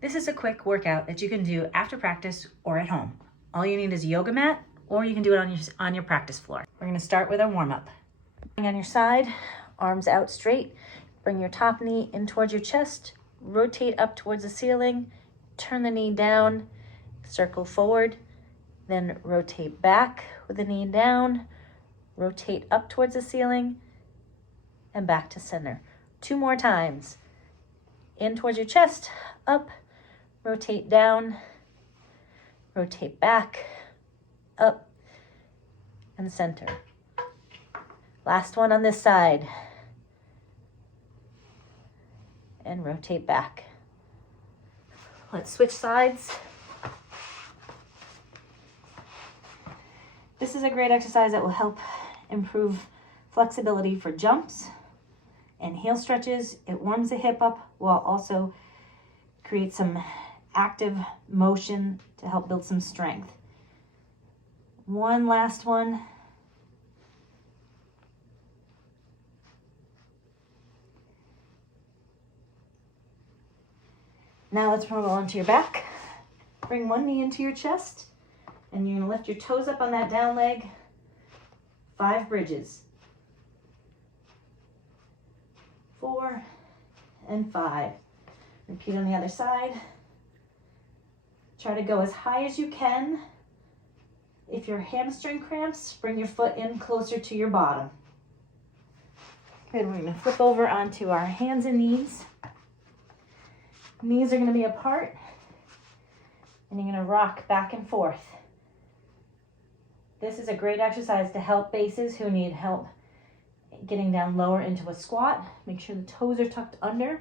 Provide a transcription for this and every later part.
This is a quick workout that you can do after practice or at home. All you need is a yoga mat, or you can do it on your practice floor. We're gonna start with our warm-up. On your side, arms out straight, bring your top knee in towards your chest, rotate up towards the ceiling, turn the knee down, circle forward, then rotate back with the knee down, rotate up towards the ceiling, and back to center. 2 more times. In towards your chest, up, rotate down, rotate back, up, and center. Last one on this side. And rotate back. Let's switch sides. This is a great exercise that will help improve flexibility for jumps and heel stretches. It warms the hip up while also creates some active motion to help build some strength. One last one. Now let's roll onto your back. Bring one knee into your chest, and you're gonna lift your toes up on that down leg. 5 bridges. 4 and 5. Repeat on the other side. Try to go as high as you can. If your hamstring cramps, bring your foot in closer to your bottom. Good, we're gonna flip over onto our hands and knees. Knees are gonna be apart, and you're gonna rock back and forth. This is a great exercise to help bases who need help getting down lower into a squat. Make sure the toes are tucked under.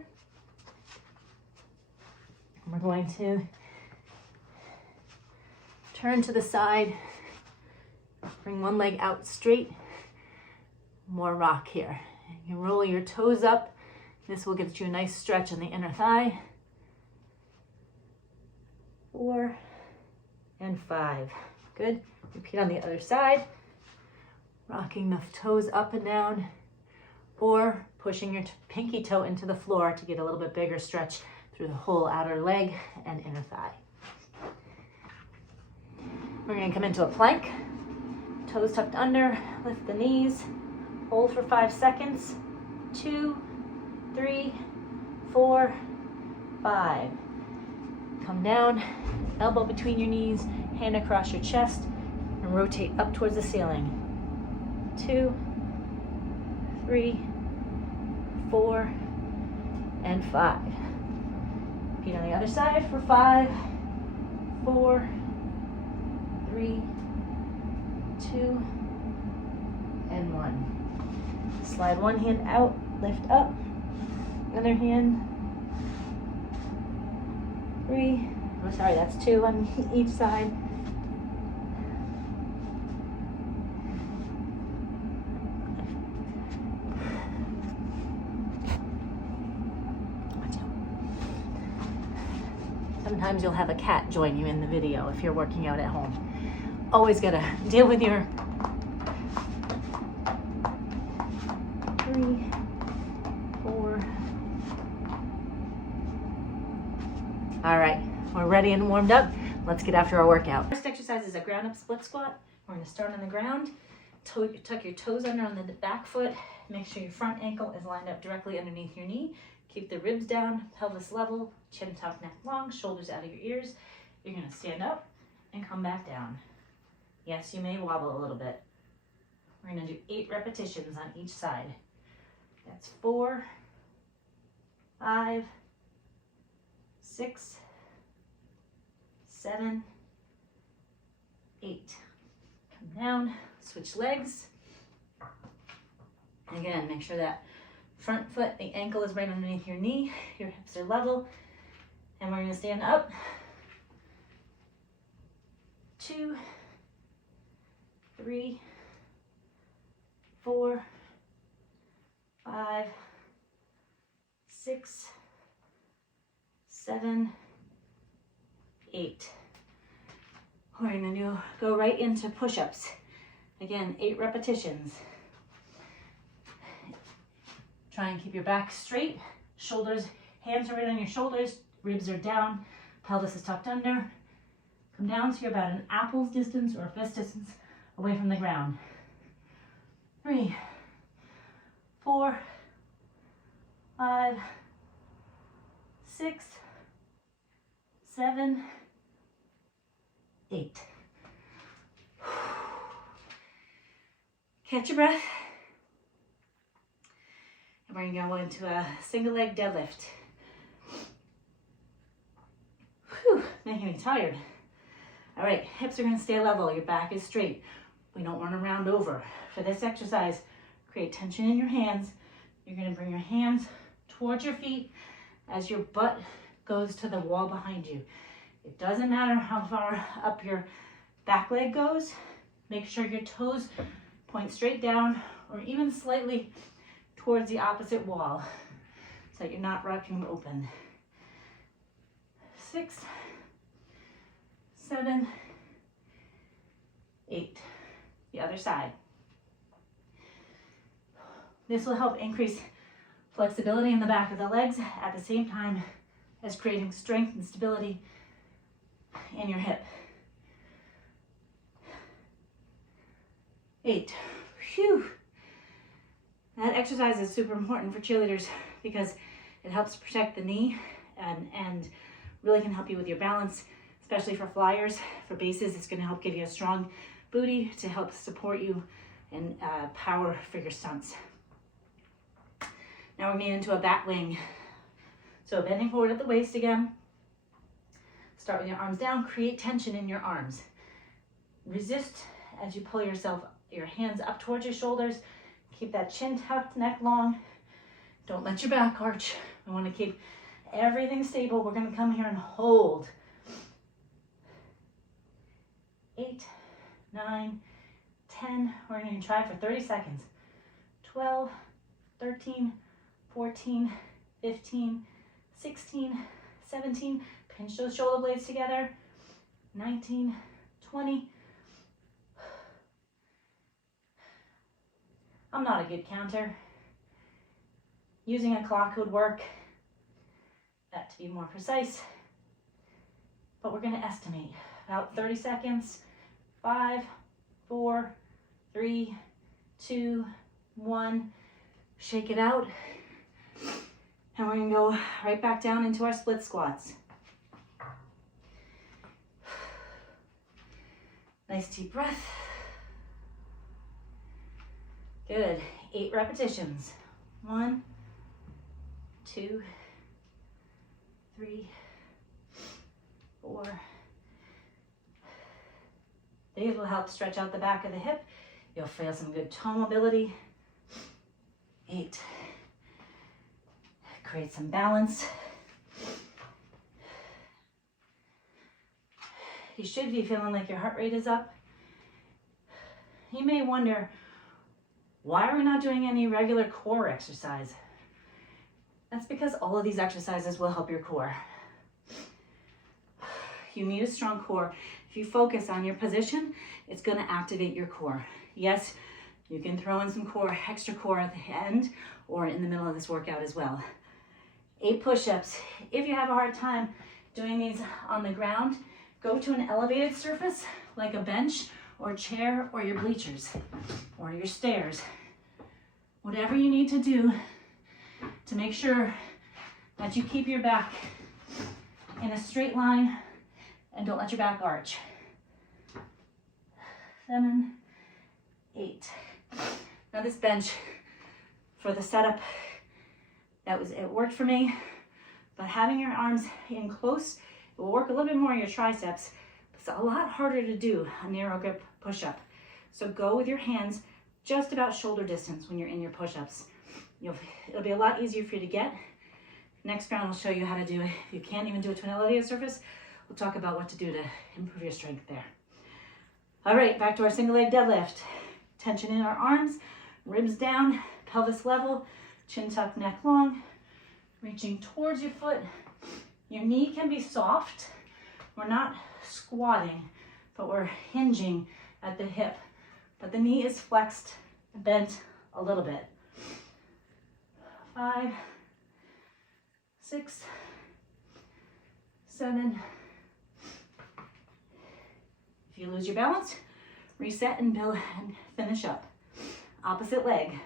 And we're going to turn to the side, bring one leg out straight, more rock here. You roll your toes up. This will give you a nice stretch on the inner thigh. 4 and 5. Good. Repeat on the other side. Rocking the toes up and down, or pushing your pinky toe into the floor to get a little bit bigger stretch through the whole outer leg and inner thigh. We're going to come into a plank. Toes tucked under, lift the knees, hold for 5 seconds. 2, 3, 4, 5. Come down, elbow between your knees, hand across your chest, and rotate up towards the ceiling. 2, 3, 4, and 5. Repeat on the other side for 5, 4, 3, 2, and 1. Slide one hand out, lift up, other hand. 3, oh sorry, that's 2 on each side. Sometimes you'll have a cat join you in the video if you're working out at home. Always gotta deal with your 3, 4. All right, we're ready and warmed up. Let's get after our workout. First exercise is a ground up split squat. We're gonna start on the ground. Tuck your toes under on the back foot. Make sure your front ankle is lined up directly underneath your knee. Keep the ribs down, pelvis level, chin tucked, neck long, shoulders out of your ears. You're gonna stand up and come back down. Yes, you may wobble a little bit. We're gonna do 8 repetitions on each side. That's 4, 5, 6, 7, 8. Come down, switch legs. Again, make sure that front foot, the ankle is right underneath your knee, your hips are level, and we're gonna stand up. 2, 3, 4, 5, 6, 7, 8. We're gonna go right into push-ups. Again, 8 repetitions. Try and keep your back straight, shoulders, hands are right on your shoulders, Ribs are down, pelvis is tucked under. Come down so you're about an apple's distance or a fist distance away from the ground. 3, 4, 5, 6, 7, 8. Catch your breath. And we're gonna go into a single leg deadlift. Whew, making me tired. All right, hips are gonna stay level, your back is straight. We don't run around over. For this exercise, create tension in your hands. You're gonna bring your hands towards your feet as your butt goes to the wall behind you. It doesn't matter how far up your back leg goes. Make sure your toes point straight down or even slightly towards the opposite wall so that you're not rocking open. 6, 7, 8. The other side. This will help increase flexibility in the back of the legs at the same time as creating strength and stability in your hip. 8. Phew. That exercise is super important for cheerleaders because it helps protect the knee and really can help you with your balance, especially for flyers. For bases, it's going to help give you a strong booty to help support you in power for your stunts. Now we're getting into a batwing. So bending forward at the waist again. Start with your arms down, create tension in your arms. Resist as you pull your hands up towards your shoulders. Keep that chin tucked, neck long. Don't let your back arch. We want to keep everything stable. We're going to come here and hold. 8, 9, 10. We're going to try for 30 seconds. 12, 13, 14, 15, 16, 17. Pinch those shoulder blades together. 19, 20. I'm not a good counter. Using a clock would work, that to be more precise. But we're going to estimate about 30 seconds. 5, 4, 3, 2, 1. Shake it out. And we're going to go right back down into our split squats. Nice deep breath. Good. 8 repetitions. 1, 2, 3, 4. These will help stretch out the back of the hip. You'll feel some good toe mobility. 8. Create some balance. You should be feeling like your heart rate is up. You may wonder, why are we not doing any regular core exercise? That's because all of these exercises will help your core. You need a strong core. If you focus on your position, it's going to activate your core. Yes, you can throw in some core, extra core at the end or in the middle of this workout as well. 8 push-ups. If you have a hard time doing these on the ground, go to an elevated surface like a bench or chair or your bleachers or your stairs. Whatever you need to do to make sure that you keep your back in a straight line and don't let your back arch. 7, 8. Now this bench for the setup, it worked for me, but having your arms in close, it will work a little bit more on your triceps. It's a lot harder to do a narrow grip push-up. So go with your hands just about shoulder distance when you're in your push-ups. It'll be a lot easier for you to get. Next round, I'll show you how to do it. If you can't even do it to an elevated surface, we'll talk about what to do to improve your strength there. All right, back to our single leg deadlift. Tension in our arms, ribs down, pelvis level, chin tucked, neck long, reaching towards your foot. Your knee can be soft. We're not squatting, but we're hinging at the hip. But the knee is flexed, bent a little bit. 5, 6, 7. If you lose your balance, reset and build and finish up. Opposite leg.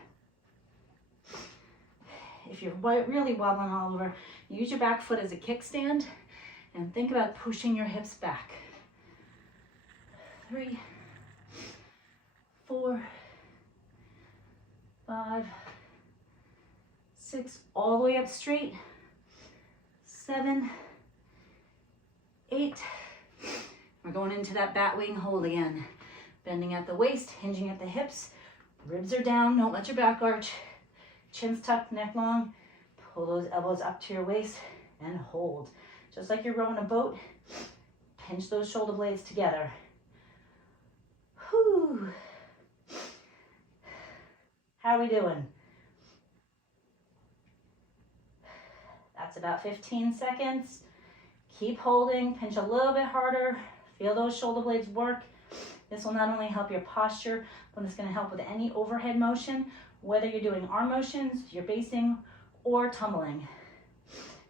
If you're really wobbling all over, use your back foot as a kickstand and think about pushing your hips back. 3, 4, 5, 6, all the way up straight. 7, 8. We're going into that batwing hold again. Bending at the waist, hinging at the hips. Ribs are down, don't let your back arch. Chin's tucked, neck long. Pull those elbows up to your waist and hold. Just like you're rowing a boat, pinch those shoulder blades together. Whew. How are we doing? That's about 15 seconds. Keep holding, pinch a little bit harder. Feel those shoulder blades work. This will not only help your posture, but it's going to help with any overhead motion, whether you're doing arm motions, you're basing, or tumbling.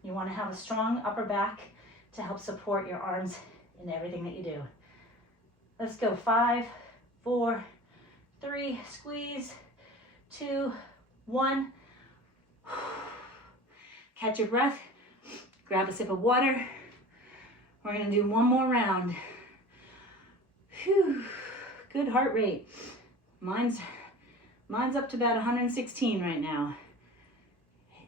You want to have a strong upper back to help support your arms in everything that you do. Let's go. 5, 4, 3, squeeze, 2, 1. Catch your breath, grab a sip of water. We're going to do one more round. Whew. Good heart rate. Mine's up to about 116 right now.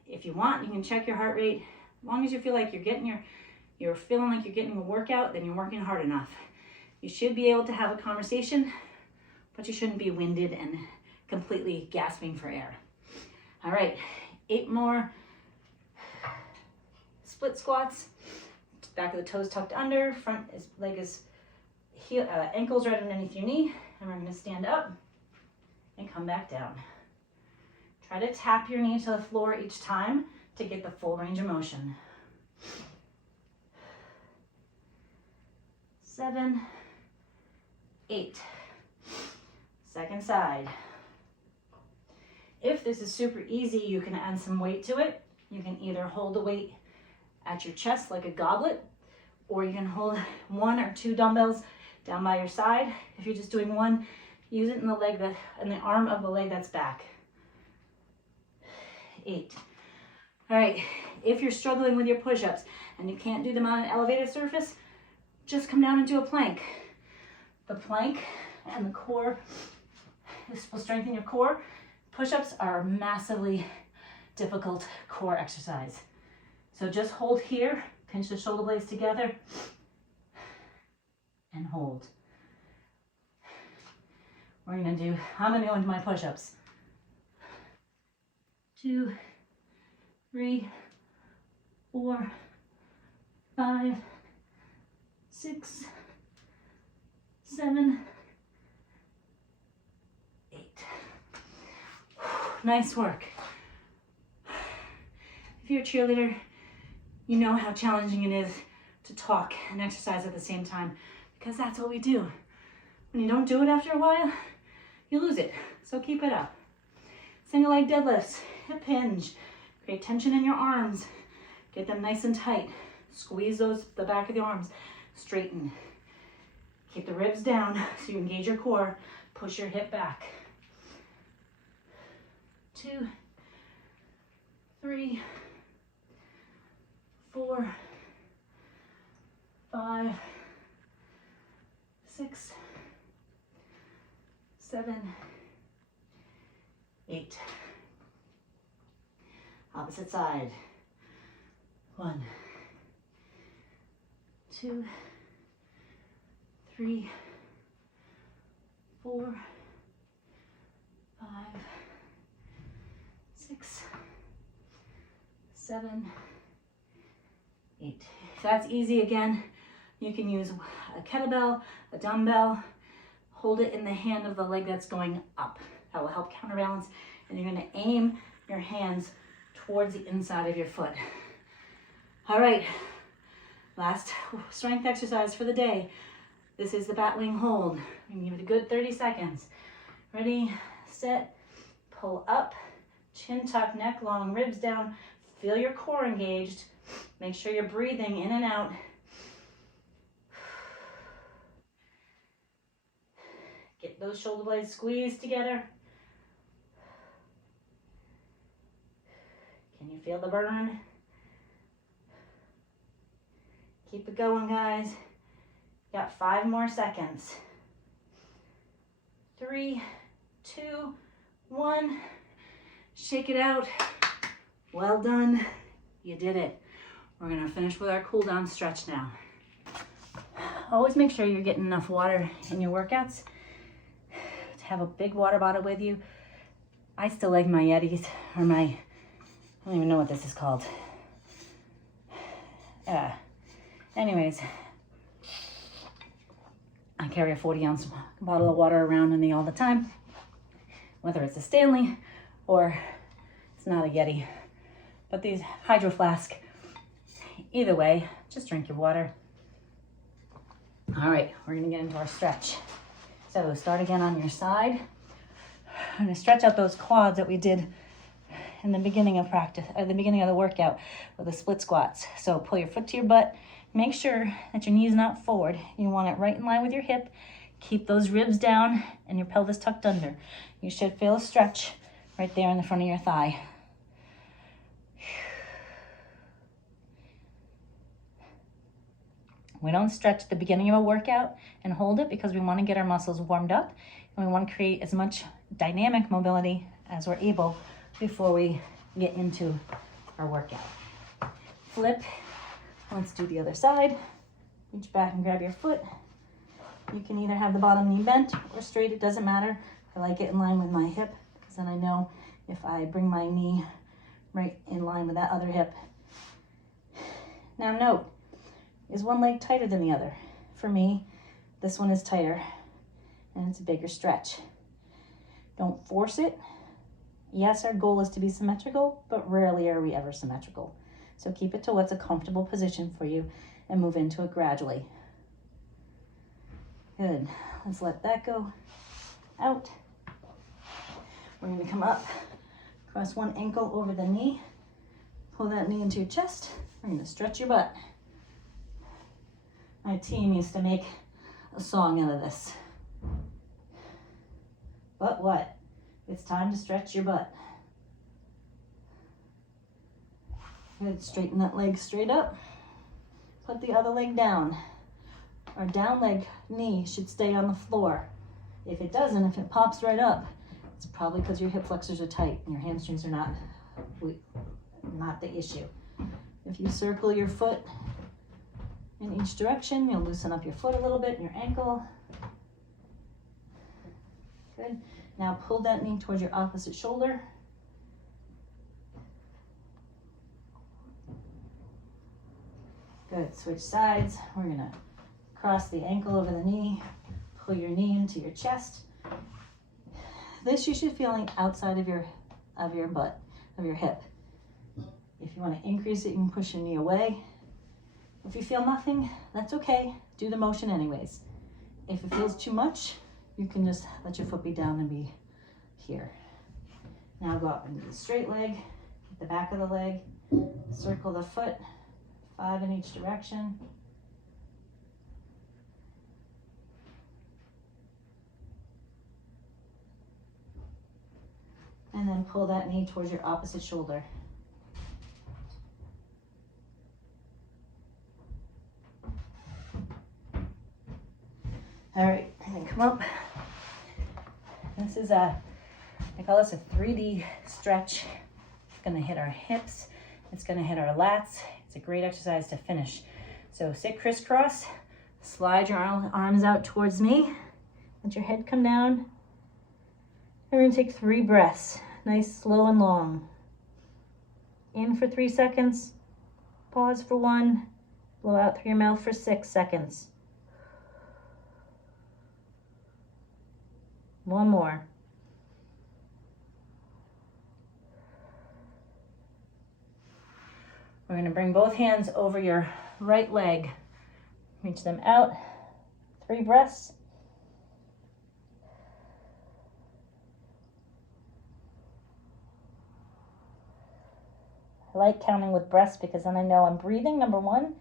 If you want, you can check your heart rate. As long as you feel like you're feeling like you're getting a workout, then you're working hard enough. You should be able to have a conversation, but you shouldn't be winded and completely gasping for air. All right, 8 more split squats. Back of the toes tucked under, leg is ankles right underneath your knee, and we're going to stand up and come back down. Try to tap your knee to the floor each time to get the full range of motion. 7, 8. Second side. If this is super easy, you can add some weight to it. You can either hold the weight at your chest like a goblet, or you can hold 1 or 2 dumbbells down by your side. If you're just doing one, use it in the arm of the leg that's back. 8. All right, if you're struggling with your push-ups and you can't do them on an elevated surface, just come down and do a plank. The plank and the core, this will strengthen your core. Push-ups are a massively difficult core exercise. So just hold here, pinch the shoulder blades together, and hold. I'm gonna go into my push-ups. 2, 3, 4, 5, 6, 7, 8. Nice work. If you're a cheerleader, you know how challenging it is to talk and exercise at the same time, because that's what we do. When you don't do it after a while, you lose it. So keep it up. Single leg deadlifts, hip hinge. Create tension in your arms. Get them nice and tight. Squeeze the back of the arms. Straighten. Keep the ribs down so you engage your core. Push your hip back. 2, 3, 4, 5, 6, 7, 8. Opposite side. 1, 2, 3, 4, 5, 6, 7, 8. If that's easy, again, you can use a kettlebell, a dumbbell. Hold it in the hand of the leg that's going up. That will help counterbalance. And you're going to aim your hands towards the inside of your foot. All right, last strength exercise for the day. This is the batwing hold. I'm going to give it a good 30 seconds. Ready, set, pull up, chin tuck, neck long, ribs down. Feel your core engaged. Make sure you're breathing in and out. Get those shoulder blades squeezed together. Can you feel the burn? Keep it going, guys. Got 5 more seconds. 3, 2, 1. Shake it out. Well done. You did it. We're gonna finish with our cool down stretch now. Always make sure you're getting enough water in your workouts. To have a big water bottle with you. I still like my Yetis, or my, I don't even know what this is called. Anyways, I carry a 40-ounce bottle of water around with me all the time, whether it's a Stanley or it's not a Yeti. But these Hydro Flask, either way, just drink your water. All right, we're gonna get into our stretch. So start again on your side. I'm gonna stretch out those quads that we did in the beginning of practice, or the beginning of the workout with the split squats. So pull your foot to your butt. Make sure that your knee's not forward. You want it right in line with your hip. Keep those ribs down and your pelvis tucked under. You should feel a stretch right there in the front of your thigh. We don't stretch at the beginning of a workout and hold it because we want to get our muscles warmed up and we want to create as much dynamic mobility as we're able before we get into our workout. Flip. Let's do the other side. Reach back and grab your foot. You can either have the bottom knee bent or straight, it doesn't matter. I like it in line with my hip because then I know if I bring my knee right in line with that other hip. Now note, is one leg tighter than the other? For me, this one is tighter and it's a bigger stretch. Don't force it. Yes, our goal is to be symmetrical, but rarely are we ever symmetrical. So keep it to what's a comfortable position for you and move into it gradually. Good. Let's let that go out. We're going to come up, cross one ankle over the knee, pull that knee into your chest. We're going to stretch your butt. My team used to make a song out of this. But what? It's time to stretch your butt. Good, straighten that leg straight up. Put the other leg down. Our down leg knee should stay on the floor. If it doesn't, if it pops right up, it's probably because your hip flexors are tight and your hamstrings are not the issue. If you circle your foot in each direction, you'll loosen up your foot a little bit and your ankle. Good. Now pull that knee towards your opposite shoulder. Good, switch sides. We're gonna cross the ankle over the knee, pull your knee into your chest. This you should feel outside of your butt, of your hip. If you wanna increase it, you can push your knee away. If you feel nothing, that's okay. Do the motion anyways. If it feels too much, you can just let your foot be down and be here. Now go up into the straight leg, get the back of the leg, circle the foot, 5 in each direction. And then pull that knee towards your opposite shoulder. All right, and then come up. This is I call this a 3D stretch. It's gonna hit our hips. It's gonna hit our lats. It's a great exercise to finish. So sit crisscross, slide your arms out towards me. Let your head come down. And we're gonna take 3 breaths, nice, slow and long. In for 3 seconds, pause for 1, blow out through your mouth for 6 seconds. 1 more. We're going to bring both hands over your right leg. Reach them out. 3 breaths. I like counting with breaths because then I know I'm breathing, number 1.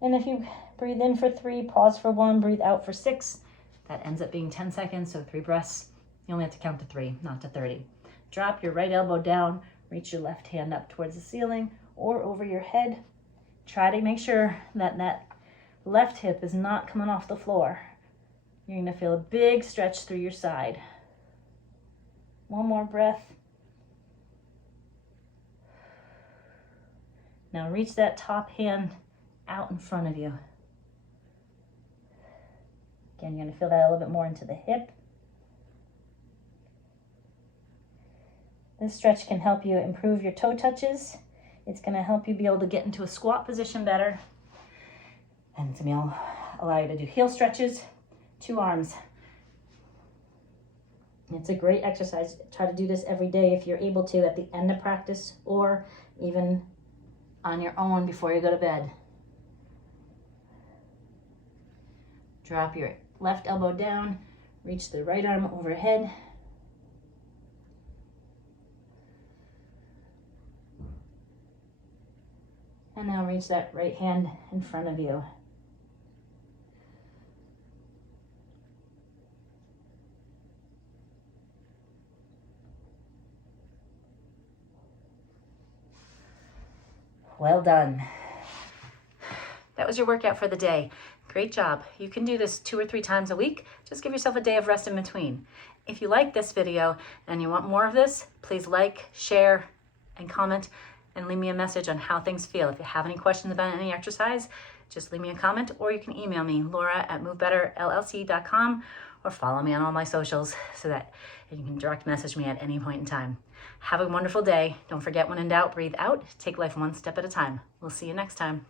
And if you breathe in for 3, pause for 1, breathe out for 6, That ends up being 10 seconds, so 3 breaths. You only have to count to 3, not to 30. Drop your right elbow down, reach your left hand up towards the ceiling or over your head. Try to make sure that that left hip is not coming off the floor. You're gonna feel a big stretch through your side. One more breath. Now reach that top hand out in front of you. Again, you're gonna feel that a little bit more into the hip. This stretch can help you improve your toe touches. It's gonna help you be able to get into a squat position better. And it's gonna allow you to do heel stretches, 2 arms. It's a great exercise. Try to do this every day if you're able to at the end of practice or even on your own before you go to bed. Drop your left elbow down, reach the right arm overhead. And now reach that right hand in front of you. Well done. That was your workout for the day. Great job. You can do this 2 or 3 times a week. Just give yourself a day of rest in between. If you like this video and you want more of this, please like, share, and comment, and leave me a message on how things feel. If you have any questions about any exercise, just leave me a comment, or you can email me, laura@movebetterllc.com, or follow me on all my socials so that you can direct message me at any point in time. Have a wonderful day. Don't forget, when in doubt, breathe out. Take life one step at a time. We'll see you next time.